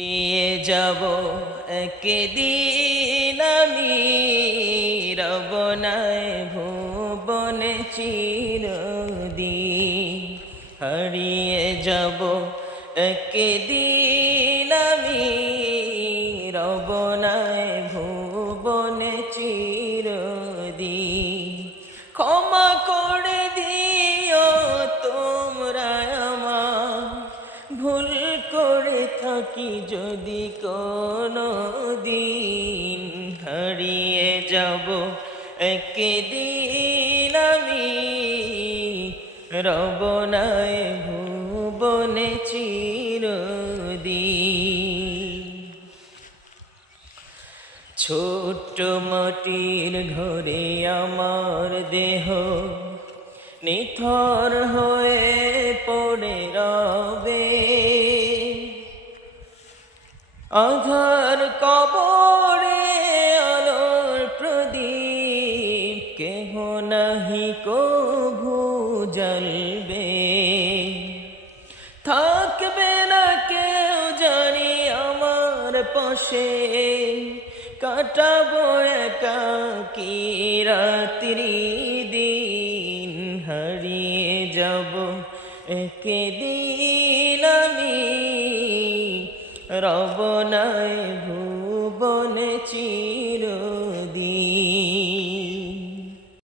পেয়ে যাব একদিন আমি রবনায় ভুবনে চিরদিন হারিয়ে যাব একদিন আমি রবনায় ভুবনে চিরদিন ক্ষমা করে দিও তোমরা আমার ভুল করে থাকি যদি কোনো দিন হারিয়ে যাব একদিন আমি রবনায় ভুবনে চিরদিন ছোট্ট মাটির ঘরে আমার দেহ নিথর হয়ে পড়ে রবে আধার কবরে আলোর প্রদীপ কেহ নাহি কভু জ্বলবে থাকবে না কেউ জানি আমার পাশে কাটাবো একাকী রাত্রি দিন হারিয়ে যাব একদিন আমি রবনায় ভুবনে